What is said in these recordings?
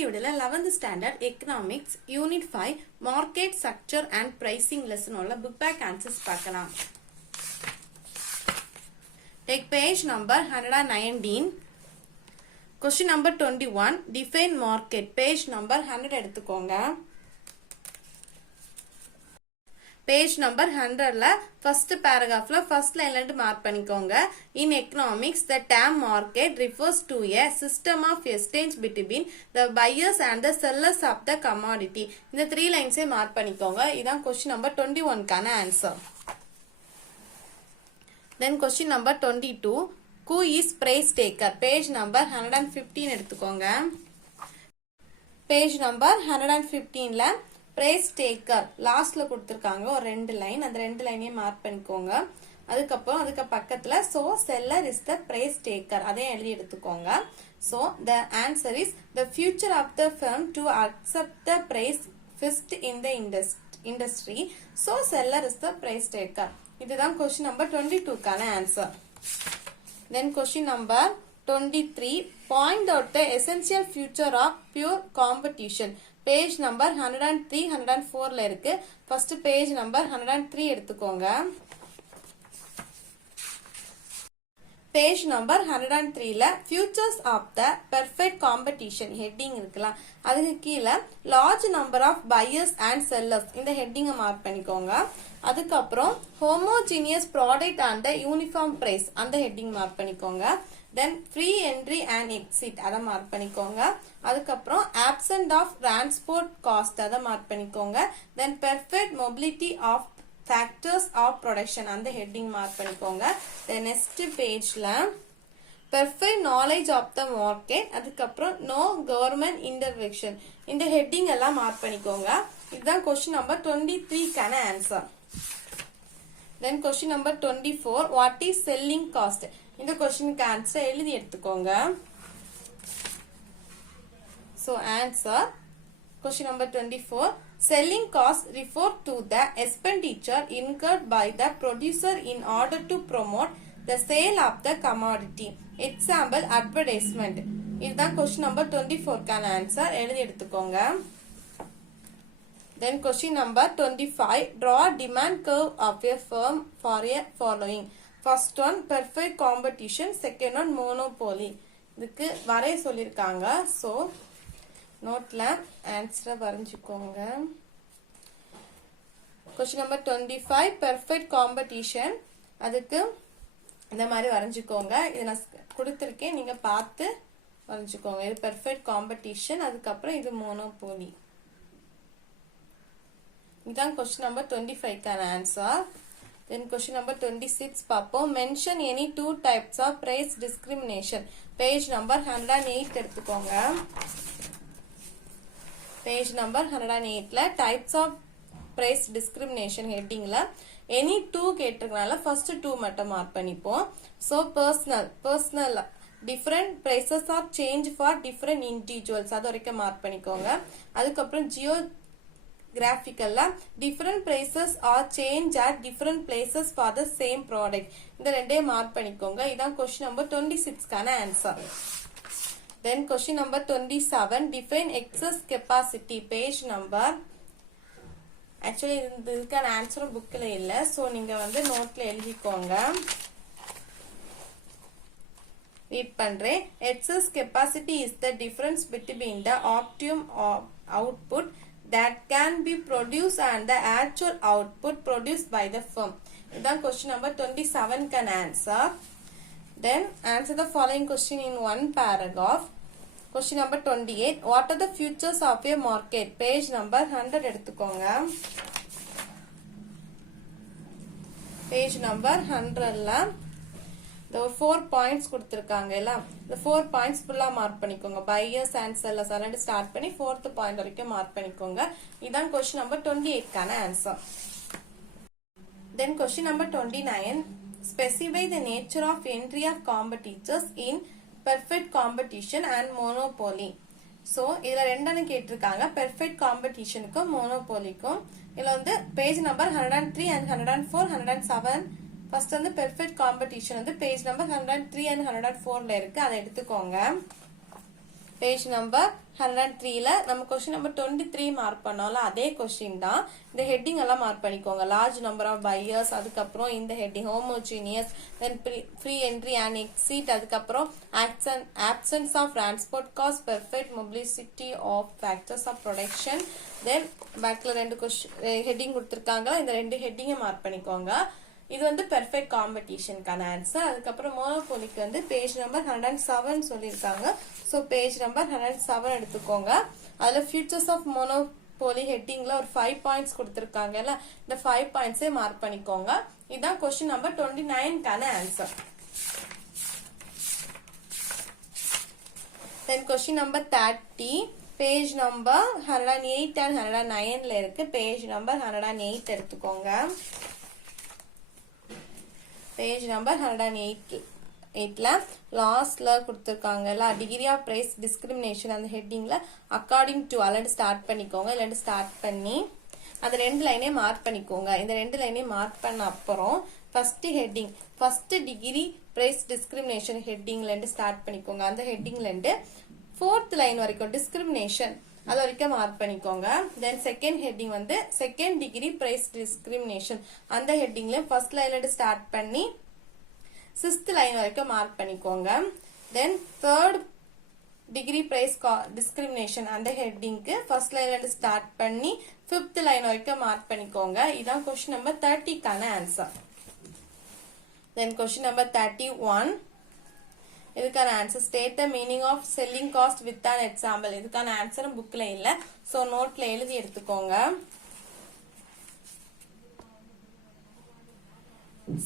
இன்னைக்கு வீடியோல 11th standard economics unit 5 market structure and pricing lesson உள்ள புக் பேக் ஆன்சர்ஸ் பார்க்கலாம். Take page number 119. Question number 21. Define market. Page number 100 எடுத்துக்கோங்க. Page number 100ல first paragraphல first lineல இருந்து mark பண்ணிக்கோங்க. In economics, the term market refers to a system of exchange between the buyers and the sellers of the commodity. இந்த 3 lines mark பண்ணிக்கோங்க. இதான் question number 21க்கான answer. Then question number 22. Who is price taker? Page number 115 எடுத்துக்கோங்க. Page number 115ல price taker லாஸ்ட்ல கொடுத்திருக்காங்க ஒரு ரெண்டு line, அந்த ரெண்டு லைனையும் மார்க் பண்ணிக்கோங்க. அதுக்கப்புறம் அதுக்கு பக்கத்துல so seller is the price taker அதையும் எழுதி எடுத்துக்கோங்க. So the answer is the future of the firm to accept the price fixed in the industry. So seller is the price taker. இதுதான் question number 22க்கான answer. Then question number 23. Point out the essential feature of pure competition. Page number 103, 104ல இருக்கு. First page number 103 எடுத்துக்கோங்க. Page number 103ல futures of the perfect competition heading இருக்குல்ல, அதுக்கு கீழே large number of buyers and sellers இந்த heading mark பண்ணிக்கோங்க. அதுக்கப்புறம் homogeneous product and the uniform price அந்த heading mark பண்ணிக்கோங்க. Then free entry and exit அதை மார்க் பண்ணிக்கோங்க. அதுக்கப்புறம் absent of transport cost அதை மார்க் பண்ணிக்கோங்க. Then perfect mobility of factors of production அந்த heading மார்க் பண்ணிக்கோங்க. Then next pageல perfect knowledge of the market அதுக்கப்புறம் no government intervention இந்த heading எல்லாம் மார்க் பண்ணிக்கோங்க. இதுதான் question number 23க்கான answer. Then question number 24. What is selling cost? இந்த questionக்கு answer எழுதி எடுத்துக்கோங்க. So answer question number 24. Selling cost refer to the expenditure incurred by the producer in order to promote the sale of the commodity. Example advertisement. இதுதான் question number 24க்கான answer எழுதி எடுத்துக்கோங்க. Then question number 25. Draw demand curve of a firm for a following. First one perfect competition, second one monopoly. இதுக்கு வரைய சொல்லிருக்காங்க. So நோட்ல ஆன்சரை வரைஞ்சுக்கோங்க. Question number 25 perfect competition அதுக்கு இந்த மாதிரி வரைஞ்சுக்கோங்க. இது நான் கொடுத்திருக்கேன், நீங்க பார்த்து வரைஞ்சுக்கோங்க. இது perfect competition, அதுக்கப்புறம் இது monopoly. இதான் question number 25க்கான answer. Then question number 26 பார்ப்போம். Mention any two types of price discrimination. Page number 108 எடுத்துக்கோங்க. Page number 108ல types of price discrimination headingல any two கேட்டிருக்கனால first two மட்டும் மார்க் பண்ணிப்போம். So personal different prices are changed for different individuals அது வரைக்கும் mark பண்ணிக்கோங்க. அதுக்கப்புறம் geographical different prices are changed at different places for the same product இந்த ரெண்டே mark பண்ணிக்கோங்க. இதான் question number 26க்கான answer. Then question number 27. Define excess capacity. Page number actually இதுக்கான answer bookல இல்ல, so நீங்க வந்து நோட்ல எழுதிக்கோங்க. read பண்றேன். Excess capacity is the difference between the optimum output that can be produced and the actual output produced by the firm. இதான் question number 27க்கான answer. Then answer the following question in one paragraph. Question number 28. What are the futures of a market? Page number 100 எடுத்துக்கோங்க. Page number 100ல the 4 points கொடுத்திருக்காங்க இல்ல, the 4 points ஃபுல்லா mark பண்ணிக்கோங்க. buyers and sellers அலண்டு start பண்ணி 4th point வரைக்கும் mark பண்ணிக்கோங்க. இதான் question number 28க்கான answer. Then question number 29. Specify the nature of entry of competitors in perfect competition and monopoly. So இதுல ரெண்டானு கேட்டிருக்காங்க, perfect competitionக்கும் monopolyக்கும். இதுல வந்து page number 103 and 104, 107 first வந்து perfect competition வந்து page number 103 and 104ல இருக்கு, அதை எடுத்துக்கோங்க. பேஜ் நம்பர் 103ல நம்ம கொஸ்டின் நம்பர் 23 மார்க் பண்ணோம்ல அதே கொஸ்டின் தான். இந்த ஹெட்டிங் எல்லாம் மார்க் பண்ணிக்கோங்க. லார்ஜ் நம்பர் ஆஃப் பையர்ஸ், அதுக்கப்புறம் இந்த heading homogeneous, then free entry and exit, அதுக்கப்புறம் absence of transport cost, perfect mobility of factors of production. Then பேக்ல 2 ஹெட்டிங் கொடுத்துருக்காங்க. இந்த 2 ஹெட்டிங்கை மார்க் பண்ணிக்கோங்க. இது வந்து பெர்ஃபெக்ட் காம்படிஷனுக்கான ஆன்சர். அதுக்கப்புறம் மோனோபோலிக்கு வந்து பேஜ் நம்பர் 107 சொல்லியிருக்காங்க. ஸோ பேஜ் நம்பர் 107 எடுத்துக்கோங்க. அதுல ஃபியூச்சர்ஸ் ஆஃப் மோனோபோலி ஹெட்டிங்ல ஒரு 5 பாயிண்ட்ஸ் கொடுத்துருக்காங்கல்ல, இந்த 5 பாயிண்ட்ஸே மார்க் பண்ணிக்கோங்க. இதுதான் கொஸ்டின் நம்பர் 29க்கான answer. Then question number 30 page number 108 and 109ல இருக்கு. பேஜ் நம்பர் 108 எடுத்துக்கோங்க. பேஜ் நம்பர் 108ல லாஸ்ட்ல கொடுத்துருக்காங்கல்ல டிகிரி ஆஃப் பிரைஸ் டிஸ்கிரிமினேஷன் அந்த ஹெட்டிங்ல அக்கார்டிங் டு அல்லது ஸ்டார்ட் பண்ணிக்கோங்க. இல்லாட்டி ஸ்டார்ட் பண்ணி அந்த 2 லைனே மார்க் பண்ணிக்கோங்க. இந்த 2 லைனே மார்க் பண்ண அப்புறம் first heading first degree price discrimination ஹெட்டிங்ல இருந்து ஸ்டார்ட் பண்ணிக்கோங்க. அந்த ஹெட்டிங்ல இருந்து 4th லைன் வரைக்கும் டிஸ்கிரிமினேஷன் அது வரைக்கும் மார்க் பண்ணிக்கோங்க. தென் செகண்ட் ஹெட்டிங் வந்து செகண்ட் டிகிரி பிரைஸ் டிஸ்கிரிமினேஷன் அந்த ஹெட்டிங்ல ஃபர்ஸ்ட் லைன்ல இருந்து ஸ்டார்ட் பண்ணி 6th லைன் வரைக்கும் மார்க் பண்ணிக்கோங்க. Then third degree price discrimination அந்த ஹெட்டிங்க்கு ஃபர்ஸ்ட் லைன்ல இருந்து ஸ்டார்ட் பண்ணி 5th லைன் வரைக்கும் மார்க் பண்ணிக்கோங்க. இதான் கொஸ்டின் நம்பர் 30க்கான ஆன்சர். தென் கொஸ்டின் நம்பர் 31 இதுக்கான answer state the meaning of selling cost with an example. இதுக்கான ஆன்சர் புக்ல இல்ல, சோ நோட்ல எழுதி எடுத்துக்கோங்க.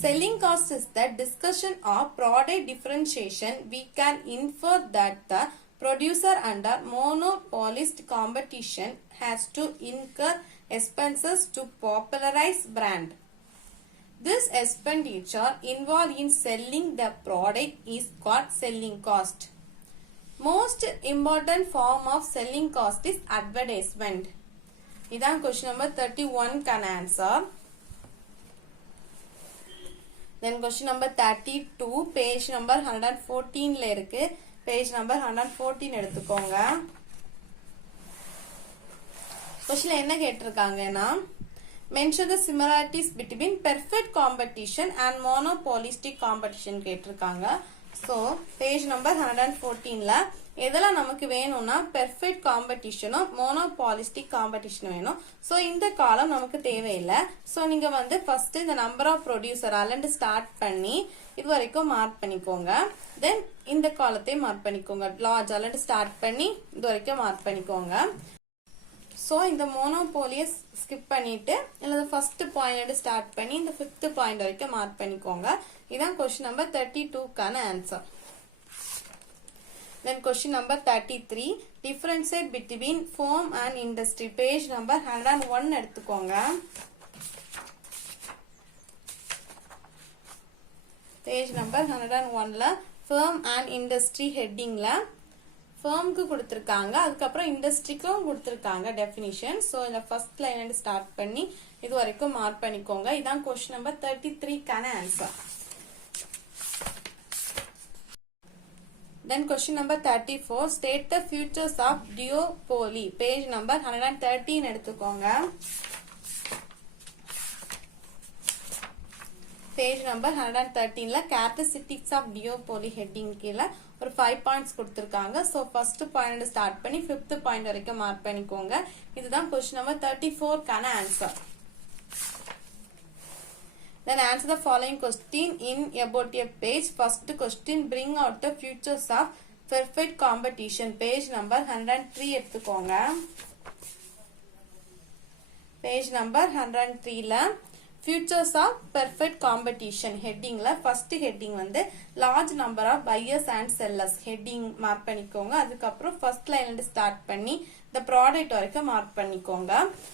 Selling cost is the discussion of product differentiation. We can infer that the producer under monopolist competition has to incur expenses to popularize brand. This expenditure involved in selling the product is called selling cost. Most important form of selling cost is advertisement. இதான் question number 31க்கான answer. Then question number 32 page number 114ல இருக்கு. page number 114 எடுத்துக்கோங்க. question என்ன கேட்டிருக்காங்கன்னா mention the similarities between perfect competition and monopolistic competition கேட்டிருக்காங்க. so page number 114ல எதெல்லாம் நமக்கு வேணும்னா perfect காம்படிஷனும் monopolistic competition வேணும். So இந்த காலம் நமக்கு தேவையில்லை. சோ நீங்க வந்து ஃபர்ஸ்ட் இந்த நம்பர் ஆஃப் ப்ரொடியூசர் அல்லண்டு ஸ்டார்ட் பண்ணி இது வரைக்கும் மார்க் பண்ணிக்கோங்க. தென் இந்த காலத்தை மார்க் பண்ணிக்கோங்க. லார்ஜ் அல்லண்டு ஸ்டார்ட் பண்ணி இது வரைக்கும் மார்க் பண்ணிக்கோங்க. சோ இந்த மோனோபோலியை ஸ்கிப் பண்ணிட்டு இல்ல ஃபர்ஸ்ட் பாயிண்ட் ஸ்டார்ட் பண்ணி இந்த 5th பாயிண்ட் வரைக்கும் மார்க் பண்ணிக்கோங்க. இதான் கொஸ்டின் நம்பர் 32க்கான answer. Then question number 33 differentiate between firm and industry page number 101 எடுத்துக்கோங்க. page number 101ல firm and industry headingல firmக்கு கொடுத்திருக்காங்க, அதுக்கப்புறம் industryக்கும் கொடுத்திருக்காங்க definition. so இந்த first line and start பண்ணி இது வரைக்கும் மார்க் பண்ணிக்கோங்க. இதான் question number 33க்கான answer. Then question number 34 state the features of duopoly page number 113 எடுத்துக்கோங்க. page number 113ல characteristics of duopoly heading கீழ ஒரு 5 பாயிண்ட்ஸ் கொடுத்திருக்காங்க. so first பாயிண்ட் ஸ்டார்ட் பண்ணி 5th பாயிண்ட் வரைக்கும் மார்க் பண்ணிக்கோங்க. இதுதான் question number 34க்கான answer. Then answer the following question in about a page. First question bring out the features of perfect competition page number 103 எடுத்துக்கோங்க. page number 103ல features of perfect competition headingல first heading வந்து large number of buyers and sellers heading mark பண்ணிக்கோங்க. அதுக்கப்புறம் first line இருந்து start பண்ணி the product வரைக்கும் mark பண்ணிக்கோங்க.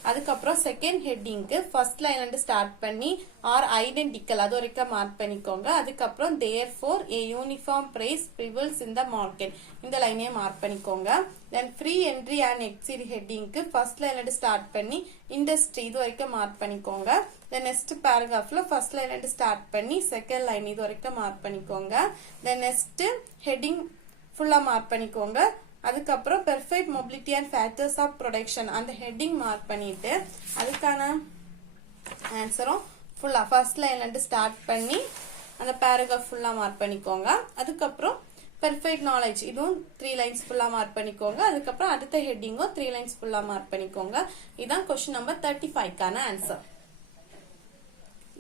அதுக்கப்புறம் second ஹெட்டிங்க்கு first லைன்ல இருந்து ஸ்டார்ட் பண்ணி ஆர் ஐடென்டிக்கல் அது வரைக்கும் மார்க் பண்ணிக்கோங்க. அதுக்கப்புறம் therefore a uniform price prevails in the market இந்த லைனையே மார்க் பண்ணிக்கோங்க. Then free entry and exit ஹெட்டிங்க்கு ஃபர்ஸ்ட் லைன்ல இருந்து ஸ்டார்ட் பண்ணி இண்டஸ்ட்ரி இது வரைக்கும் மார்க் பண்ணிக்கோங்க. தென் நெக்ஸ்ட் பேராகிராஃப்ல ஃபர்ஸ்ட் லைன்ல இருந்து ஸ்டார்ட் பண்ணி செகண்ட் லைன் இது வரைக்கும் மார்க் பண்ணிக்கோங்க. தென் நெக்ஸ்ட் ஹெட்டிங் ஃபுல்லா மார்க் பண்ணிக்கோங்க. அதுக்கப்புறம் perfect mobility and factors of production அந்த ஹெட்டிங் மார்க் பண்ணிட்டு அதுக்கான ஆன்சரும் ஃபுல்லா ஃபர்ஸ்ட் லைன்ல இருந்து ஸ்டார்ட் பண்ணி அந்த பேராகிராஃப் ஃபுல்லா மார்க் பண்ணிக்கோங்க. அதுக்கப்புறம் பெர்ஃபெக்ட் நாலேஜ் இதுவும் 3 லைன்ஸ் ஃபுல்லா மார்க் பண்ணிக்கோங்க. அதுக்கப்புறம் அடுத்த ஹெட்டிங்கும் 3 லைன்ஸ் ஃபுல்லா மார்க் பண்ணிக்கோங்க. இதான் கொஸ்டின் நம்பர் 35க்கான answer.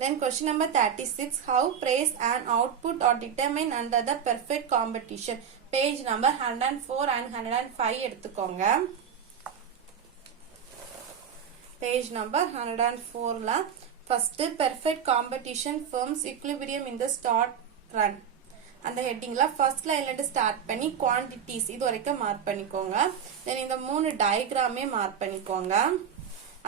Then question number 36, how praise and output are determined under the perfect competition. Page number 104 and 105 எடுத்துக்கோங்க. Page number 104ல first perfect competition firms equilibrium in the start run. அந்த ஹெட்டிங்ல first லைன்ல இருந்து start பண்ணி quantities இது வரைக்கும் mark பண்ணிக்கோங்க. தென் இந்த 3 டயக்ராமே mark பண்ணிக்கோங்க.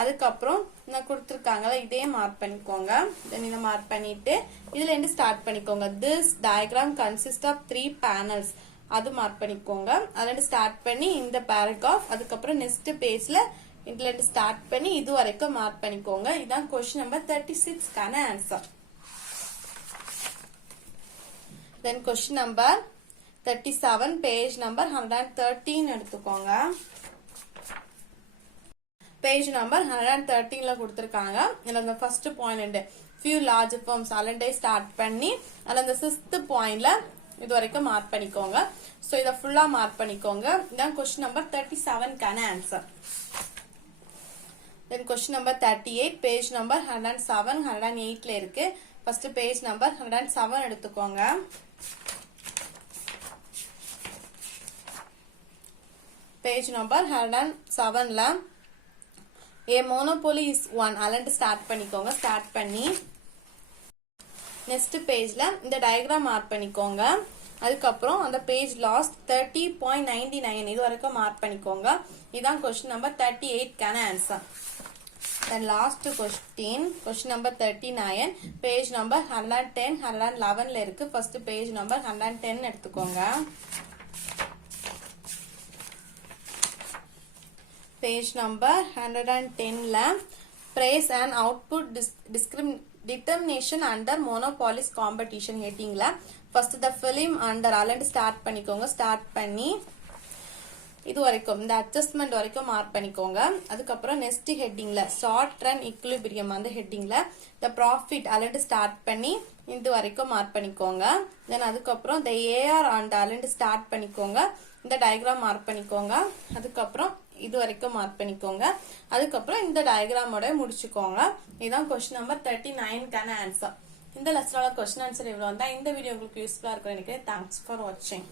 அதுக்கப்புறம் நான் கொடுத்துருக்காங்கல்ல இதே மார்க் பண்ணிக்கோங்க. தென் இதை மார்க் பண்ணிட்டு இதுல இருந்து ஸ்டார்ட் பண்ணிக்கோங்க. This diagram consist of 3 panels அது மார்க் பண்ணிக்கோங்க. அதுல இருந்து ஸ்டார்ட் பண்ணி இந்த பேராகிராஃப் அதுக்கப்புறம் நெக்ஸ்ட் பேஜ்ல இதுல இருந்து ஸ்டார்ட் பண்ணி இது வரைக்கும் மார்க் பண்ணிக்கோங்க. இதான் கொஸ்டின் நம்பர் 36க்கான answer. Then question number 37 page number 113 எடுத்துக்கோங்க. பேஜ் நம்பர் 113ல கொடுத்திருக்காங்க. இதுல இந்த first point few large firms அலண்டை ஸ்டார்ட் பண்ணி அதுல இந்த 6th பாயிண்ட்ல இது வரைக்கும் மார்க் பண்ணிக்கோங்க. சோ இத ஃபுல்லா மார்க் பண்ணிக்கோங்க. இதான் क्वेश्चन நம்பர் 37க்கான answer. Then question number 38 page number 107 108ல இருக்கு. ஃபர்ஸ்ட் பேஜ் நம்பர் 107 எடுத்துக்கோங்க. பேஜ் நம்பர் 107ல A monopoly is one அலண்டு ஸ்டார்ட் பண்ணிக்கோங்க. ஸ்டார்ட் பண்ணி நெக்ஸ்ட் பேஜ்ல இந்த டயக்ராம் மார்க் பண்ணிக்கோங்க. அதுக்கப்புறம் அந்த பேஜ் லாஸ்ட் 30.99 இது வரைக்கும் மார்க் பண்ணிக்கோங்க. இதான் கொஸ்டின் நம்பர் 38க்கான answer. Then last question number 39 page number 110 111ல இருக்கு. ஃபர்ஸ்ட் பேஜ் நம்பர் 110 எடுத்துக்கோங்க. பேஜ் நம்பர் 110ல praise and output determination under monopolist competition ஹெட்டிங்ல ஃபர்ஸ்ட் the film under அலண்டு ஸ்டார்ட் பண்ணிக்கோங்க. ஸ்டார்ட் பண்ணி இது வரைக்கும் இந்த அட்ஜஸ்ட்மெண்ட் வரைக்கும் மார்க் பண்ணிக்கோங்க. அதுக்கப்புறம் நெக்ஸ்ட் ஹெட்டிங்ல ஷார்ட் ரன் ஈக்குலிபிரியம் அந்த ஹெட்டிங்ல the profit அலண்டு ஸ்டார்ட் பண்ணி இது வரைக்கும் மார்க் பண்ணிக்கோங்க. தென் அதுக்கப்புறம் the AR and அலண்டு ஸ்டார்ட் பண்ணிக்கோங்க. இந்த டயக்ராம் மார்க் பண்ணிக்கோங்க. அதுக்கப்புறம் இது வரைக்கும் மார்க் பண்ணிக்கோங்க. அதுக்கப்புறம் இந்த டயக்ராமோட முடிச்சுக்கோங்க. இதுதான் கொஸ்டின் நம்பர் 39க்கான ஆன்சர். இந்த லெசனோட கொஸ்டின் ஆன்சர் இவ்வளவு தான். இந்த வீடியோ உங்களுக்கு யூஸ்ஃபுல்லா இருக்கும் நினைக்கிறேன். தேங்க்ஸ் ஃபார் வாட்சிங்.